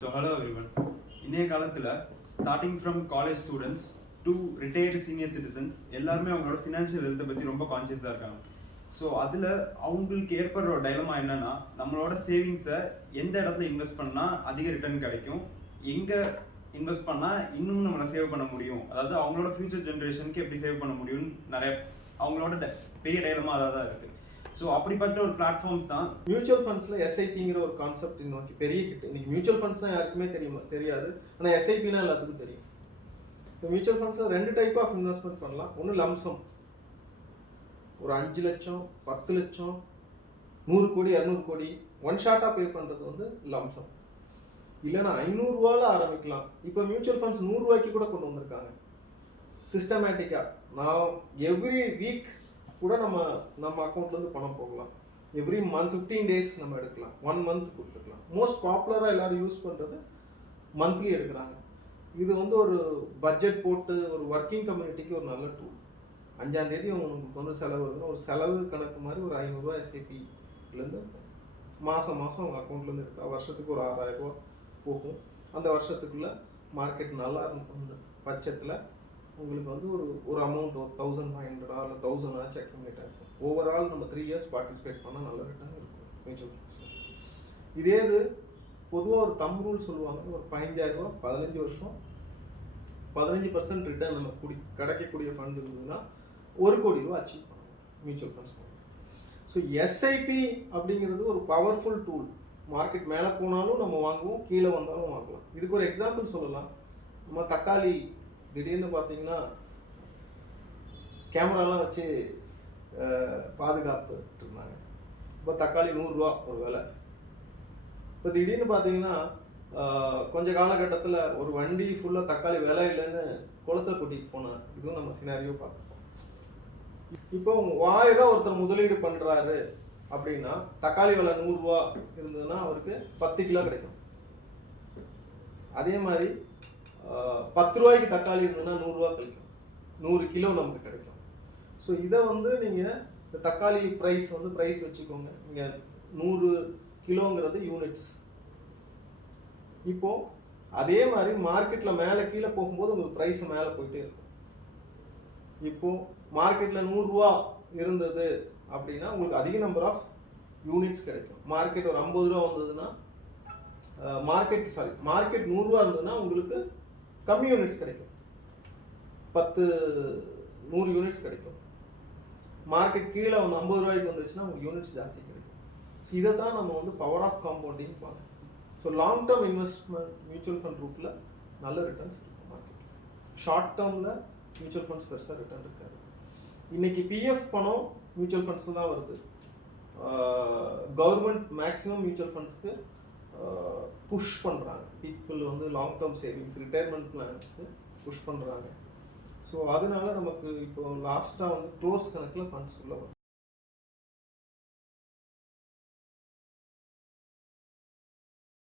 So hello everyone இன்றைய காலத்தில் starting from college students to retired senior citizens எல்லாருமே அவங்களோட ஃபினான்ஷியல் ஹெல்த்தை பற்றி ரொம்ப கான்சியஸாக இருக்காங்க. ஸோ அதில் அவங்களுக்கு ஏற்படுற ஒரு டைலமா என்னென்னா நம்மளோட சேவிங்ஸை எந்த இடத்துல இன்வெஸ்ட் பண்ணால் அதிக ரிட்டர்ன் கிடைக்கும்? எங்கே இன்வெஸ்ட் பண்ணால் இன்னும் நம்மளை சேவ் பண்ண முடியும்? அதாவது அவங்களோட ஃப்யூச்சர் ஜென்ரேஷனுக்கு எப்படி சேவ் பண்ண முடியும்னு நிறைய அவங்களோட ட- பெரிய டைலமா அதாக தான் இருக்குது ஸோ அப்படிப்பட்ட ஒரு பிளாட்ஃபார்ம்ஸ் தான் மியூச்சுவல் ஃபண்ட்ஸில் எஸ்ஐபிங்கிற ஒரு கான்செப்ட் இன்னைக்கு பெரிய கிட்ட இன்னைக்கு மியூச்சுவல் ஃபண்ட்ஸ்னால் யாருக்குமே தெரியுமா தெரியாது. ஆனால் எஸ்ஐபினா எல்லாத்துக்கும் தெரியும். ஸோ மியூச்சுவல் ஃபண்ட்ஸில் ரெண்டு டைப் ஆஃப் இன்வெஸ்ட்மெண்ட் பண்ணலாம். ஒன்று லம்சம் ஒரு அஞ்சு லட்சம் பத்து லட்சம் நூறு கோடி இரநூறு கோடி. ஒன் ஷார்ட்டாக பே பண்ணுறது வந்து லம்சம் இல்லைன்னா ஐநூறுரூவாவில் ஆரம்பிக்கலாம். இப்போ மியூச்சுவல் ஃபண்ட்ஸ் நூறுரூவாய்க்கு கூட கொண்டு வந்திருக்காங்க. சிஸ்டமேட்டிக்காக நான் எவ்ரி வீக் கூட நம்ம நம்ம அக்கௌண்ட்லேருந்து பணம் போகலாம். எவ்ரி மந்த் ஃபிஃப்டீன் டேஸ் நம்ம எடுக்கலாம். ஒன் மந்த் கொடுத்துக்கலாம். மோஸ்ட் பாப்புலராக எல்லாரும் யூஸ் பண்ணுறது மந்த்லி எடுக்கிறாங்க. இது வந்து ஒரு பட்ஜெட் போட்டு ஒரு ஒர்க்கிங் கம்யூனிட்டிக்கு ஒரு நல்ல டூல் அஞ்சாந்தேதி உங்களுக்கு வந்து செலவு வருதுன்னா ஒரு செலவு கணக்கு மாதிரி ஒரு ஐநூறுரூவா எஸ்ஐபிலேருந்து மாதம் மாதம் உங்கள் அக்கௌண்ட்லேருந்து எடுத்தால் வருஷத்துக்கு ஒரு ஆறாயிரரூவா போகும். அந்த வருஷத்துக்குள்ளே மார்க்கெட் நல்லா இருந்த பட்சத்தில் உங்களுக்கு வந்து ஒரு ஒரு அமௌண்ட் ஒரு தௌசண்ட் ஃபைவ் ஹண்ட்ரடா இல்லை தௌசண்ட் செக் பண்ணிட்டா இருக்கும். ஓவரால் நம்ம த்ரீ இயர்ஸ் பார்ட்டிசிபேட் பண்ணால் நல்ல ரிட்டர்ன் இருக்கும். மியூச்சுவல் ஃபண்ட்ஸில் இதே இது பொதுவாக ஒரு தம் ரூல் சொல்லுவாங்க. ஒரு பதினஞ்சாயிரம் ரூபா பதினஞ்சு வருஷம் பதினஞ்சு பர்சன்ட் ரிட்டர்ன் நம்ம குடி கிடைக்கக்கூடிய ஃபண்ட் இருந்ததுன்னா ஒரு கோடி ரூபா அச்சீவ் பண்ணலாம். மியூச்சுவல் ஃபண்ட்ஸ் ஸோ எஸ்ஐபி அப்படிங்கிறது ஒரு பவர்ஃபுல் டூல் மார்க்கெட் மேலே போனாலும் நம்ம வாங்குவோம் கீழே வந்தாலும் வாங்கலாம். இதுக்கு ஒரு எக்ஸாம்பிள் சொல்லலாம். நம்ம தக்காளி திடீர்னு பார்த்தீங்கன்னா கேமராலாம் வச்சு அஹ், பாதுகாப்பு இருந்தாங்க இப்போ தக்காளி நூறுரூவா ஒரு விலை. இப்போ திடீர்னு பார்த்தீங்கன்னா கொஞ்ச காலகட்டத்தில் ஒரு வண்டி ஃபுல்லாக தக்காளி விலை இல்லைன்னு குளத்துல கூட்டிகிட்டு போனேன் இதுவும் நம்ம சினாரியோ பார்த்துருப்போம் இப்போ ஆயிரம் ரூபா ஒருத்தர் முதலீடு பண்ணுறாரு அப்படின்னா தக்காளி விலை நூறுரூவா இருந்ததுன்னா அவருக்கு பத்து கிலோ கிடைக்கும். அதே மாதிரி பத்து ரூபாய்க்கு தக்காளி இருந்ததுன்னா நூறுரூவா கிடைக்கும். நூறு கிலோ நமக்கு கிடைக்கும். ஸோ இதை வந்து நீங்கள் இந்த தக்காளி ப்ரைஸ் வந்து ப்ரைஸ் வச்சுக்கோங்க. இங்கே நூறு கிலோங்கிறது யூனிட்ஸ் இப்போ அதே மாதிரி மார்க்கெட்டில் மேலே கீழே போகும்போது உங்களுக்கு ப்ரைஸ் மேலே போயிட்டே இருக்கும். இப்போ மார்க்கெட்டில் நூறுரூவா இருந்தது அப்படின்னா உங்களுக்கு அதிக நம்பர் ஆஃப் யூனிட்ஸ் கிடைக்கும். மார்க்கெட் ஒரு ஐம்பது ரூபா வந்ததுன்னா மார்க்கெட் சாரி மார்க்கெட் நூறுரூவா இருந்ததுன்னா உங்களுக்கு கம்மி யூனிட்ஸ் கிடைக்கும். பத்து நூறு யூனிட்ஸ் கிடைக்கும். மார்க்கெட் கீழே வந்து ஐம்பது ரூபாய்க்கு வந்துச்சுன்னா உங்களுக்கு யூனிட்ஸ் ஜாஸ்தி கிடைக்கும். ஸோ இதை தான் நம்ம வந்து பவர் ஆஃப் காம்பவுண்டிங் பாருங்க so long term investment mutual fund ரூட்டில் நல்ல ரிட்டர்ன்ஸ் இருக்கும் மார்க்கெட் ஷார்ட் டேர்மில் மியூச்சுவல் ஃபண்ட்ஸ் பெருசாக ரிட்டர்ன் இருக்காது. இன்னைக்கு பிஎஃப் பணம் மியூச்சுவல் ஃபண்ட்ஸில் தான் வருது. கவர்மெண்ட் மேக்ஸிமம் மியூச்சுவல் ஃபண்ட்ஸ்க்கு புஷ் பண்ணுறாங்க பீப்புள் வந்து லாங் டேர்ம் சேவிங்ஸ் ரிட்டையர்மெண்ட் பிளானுக்கு புஷ் பண்ணுறாங்க ஸோ அதனால நமக்கு இப்போ லாஸ்ட்டாக வந்து க்ளோஸ் கணக்கில் ஃபண்ட்ஸ் உள்ள வரும்